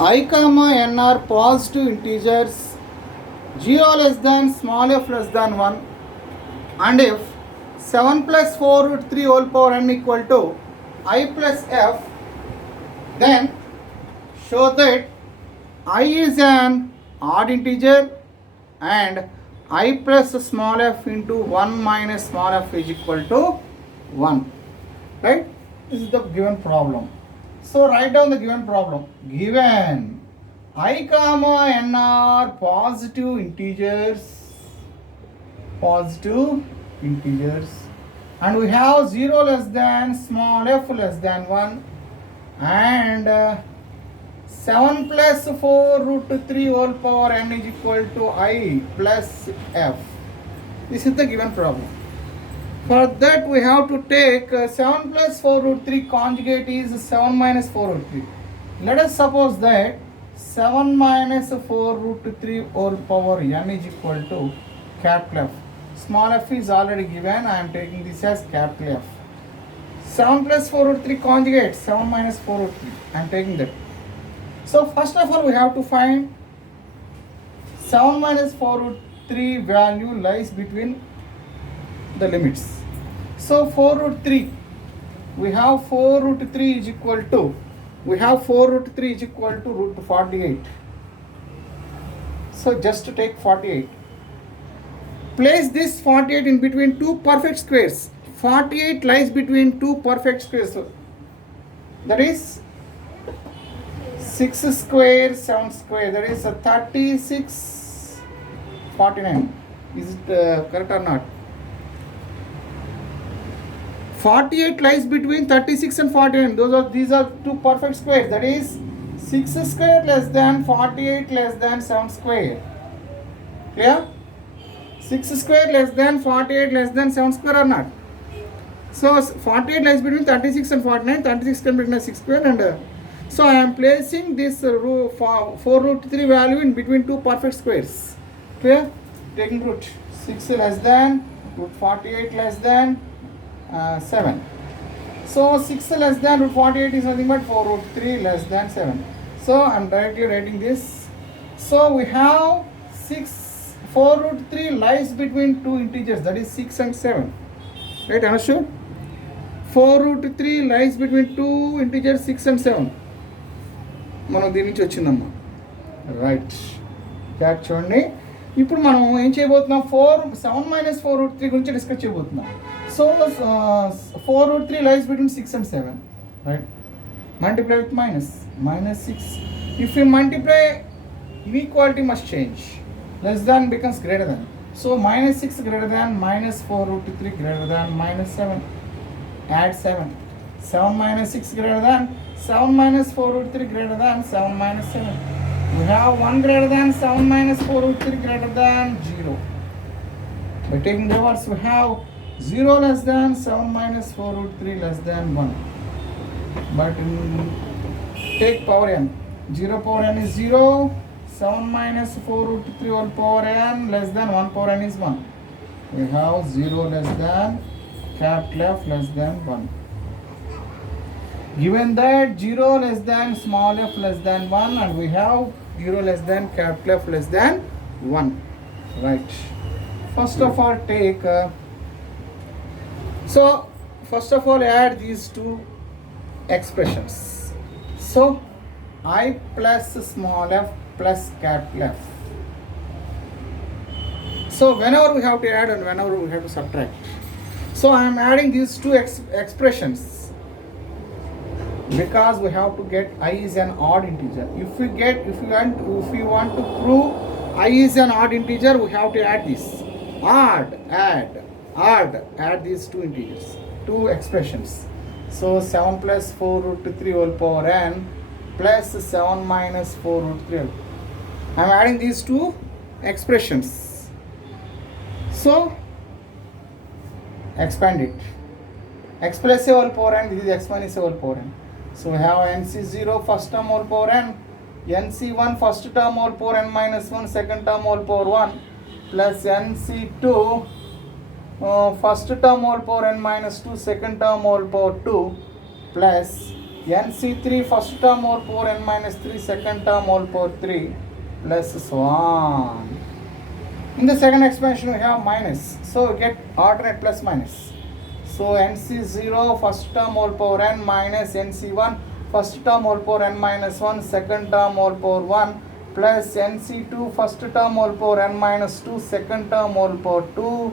I comma n are positive integers, 0 less than small f less than 1, and if 7 plus 4 root 3 whole power n equal to I plus f, then show that I is an odd integer and I plus small f into 1 minus small f is equal to 1. Right? This is the given problem. So write down the given problem. Given I comma n are positive integers, and we have 0 less than small f less than 1 and 7 plus 4 root 3 whole power n is equal to I plus f. This is the given problem. For that we have to take 7 plus 4 root 3 conjugate is 7 minus 4 root 3. Let us suppose that 7 minus 4 root 3 whole power n is equal to capital F. Small f is already given. I am taking this as capital F. 7 plus 4 root 3 conjugate 7 minus 4 root 3. I am taking that. So first of all we have to find 7 minus 4 root 3 value lies between the limits. So 4 root 3, we have 4 root 3 is equal to, root 48. So just to take 48. Place this 48 in between two perfect squares. 48 lies between two perfect squares. So that is 6 square, 7 square. That is 36, 49. Is it correct or not? 48 lies between 36 and 49. These are two perfect squares. That is 6 square less than 48 less than 7 square. Clear? 6 square less than 48 less than 7 square or not? So 48 lies between 36 and 49. 36 can be written as 6 square, and so I am placing this 4 root 3 value in between two perfect squares. Clear? Taking root 6 less than root 48 less than 7. So 6 less than root 48 is nothing but 4 root 3 less than 7. So I am directly writing this. So we have 4 root 3 lies between two integers, that is 6 and 7. Right, understood? 4 root 3 lies between two integers 6 and 7. మనం దీని నుంచి వచ్చిందమ్మా. Right, cat చూడండి. ఇప్పుడు మనం ఏం చేయబోతున్నాం, 7 minus 4 root 3 గురించి డిస్కస్ చేయబోతున్నాం. So 4 root 3 lies between 6 and 7, right? Multiply with minus 6. If you multiply, inequality must change. Less than becomes greater than. So minus 6 greater than minus 4 root 3 greater than minus 7. Add 7. 7 minus 6 greater than 7 minus 4 root 3 greater than 7 minus 7. We have 1 greater than 7 minus 4 root 3 greater than 0. By taking reverse, we have 0 less than 7 minus 4 root 3 less than 1. But take power n. 0 power n is 0. 7 minus 4 root 3 whole power n less than 1 power n is 1. We have 0 less than capital F less than 1. Given that 0 less than small f less than 1, and we have 0 less than capital F less than 1. Right. First of all take add these two expressions. So I plus small f plus capital F. So whenever we have to add and whenever we have to subtract. So I am adding these two expressions because we have to get I is an odd integer. If we want to prove I is an odd integer, we have to add this. Add these two integers, two expressions. So 7 plus 4 root 3 whole power n plus 7 minus 4 root 3. I am adding these two expressions. So expand it. X plus a whole power n, this is x minus a whole power n. So we have NC0 first term whole power n, NC1 first term whole power n minus 1 second term whole power 1 plus NC2 first term whole power n minus 2 second term whole power 2 plus NC3 first term whole power n minus 3 second term whole power 3 plus so on. In the second expansion we have minus, so we get alternate plus minus. So NC0 first term whole power n minus NC1 first term whole power n minus 1 second term whole power 1 plus NC2 first term whole power n minus 2 second term whole power 2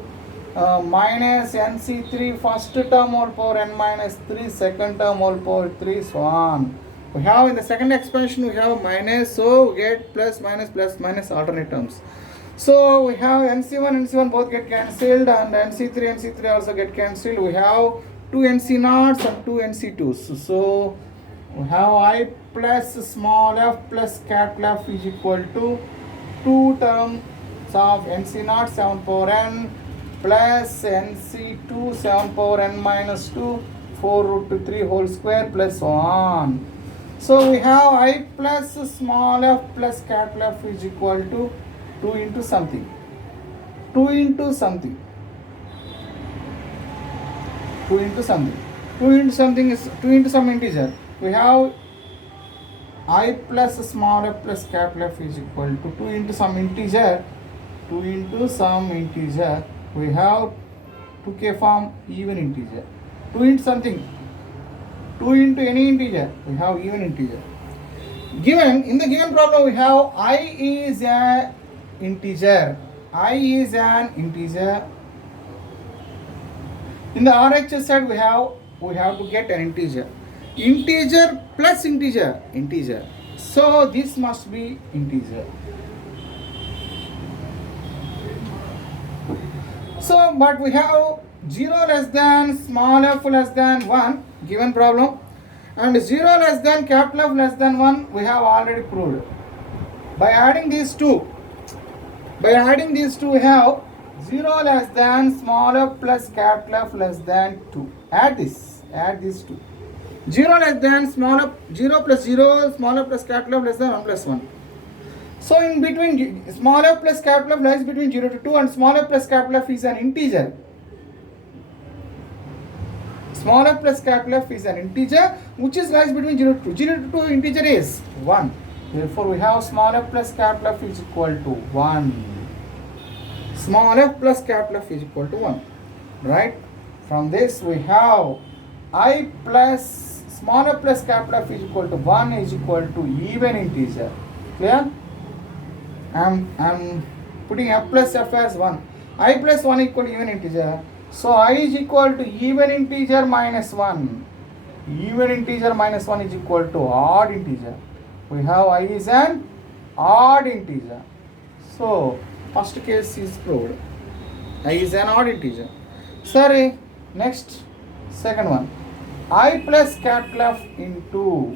minus NC3 first term whole power n minus 3 second term whole power 3 so on. We have in the second expansion we have minus, so we get plus minus alternate terms. So we have NC1 both get cancelled and NC3 also get cancelled. We have 2 NC0s and 2 NC2s. So we have I plus small f plus capital F is equal to 2 terms of NC0 7 power n plus NC2 7 power n minus 2 4 root to 3 whole square plus so on. So we have I plus small f plus capital F is equal to 2 into something. 2 into something is 2 into some integer. We have I plus small f plus capital F is equal to 2 into some integer. We have 2k form even integer. 2 into something. 2 into any integer. We have even integer. Given in the given problem we have I is an integer. In the RHS side we have to get an integer plus integer. So this must be integer. So but we have 0 less than small f less than 1 given problem, and 0 less than capital F less than 1 we have already proved. By adding these two we have 0 less than small f plus capital F less than 2. Add these two. 0 less than small f, 0 plus 0, small f plus capital F less than 1 plus 1. So in between small f plus capital F lies between 0 to 2 and small f plus capital F is an integer. Small f plus capital F is an integer which is lies between 0 to 2. 0 to 2 integer is 1. Therefore we have small f plus capital F is equal to 1. Small f plus capital F is equal to 1. Right? From this we have I plus small f plus capital F is equal to 1 is equal to even integer. Clear? I'm putting f plus f as 1. I plus 1 equal to even integer. So I is equal to even integer minus 1. Even integer minus 1 is equal to odd integer. We have I is an odd integer. So first case is proved. I is an odd integer. Sorry, next second one. I plus capital F into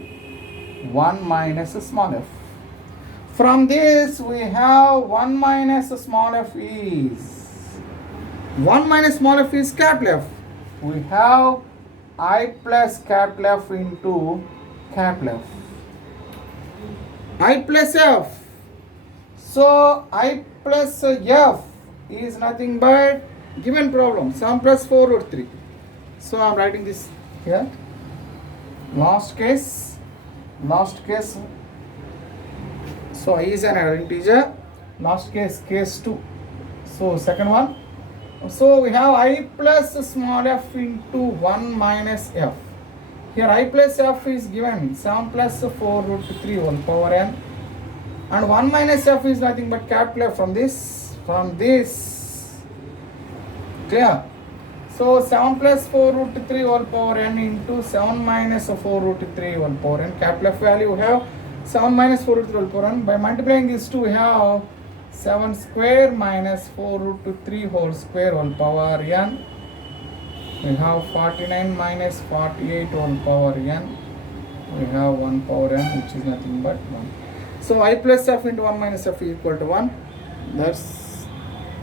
1 minus small f. From this we have 1 minus small f is 1 minus small f is capital F. We have I plus capital F into capital F. I plus F. So I plus F is nothing but given problem 7 plus 4 root 3. So I am writing this here. Last case. So I is an integer. Last case, case 2. So second one. So we have I plus small f into 1 minus f. Here I plus f is given 7 plus 4 root 3 1 power n. And 1 minus f is nothing but capital F from this. Clear? So 7 plus 4 root 3 1 power n into 7 minus 4 root 3 1 power n. Capital F value we have 7 minus 4 root 3 1 power n. By multiplying these two we have 7 square minus 4 root 3 whole square 1 power n. We have 49 minus 48 1 power n. We have 1 power n which is nothing but 1. So I plus f into 1 minus f is equal to 1. That's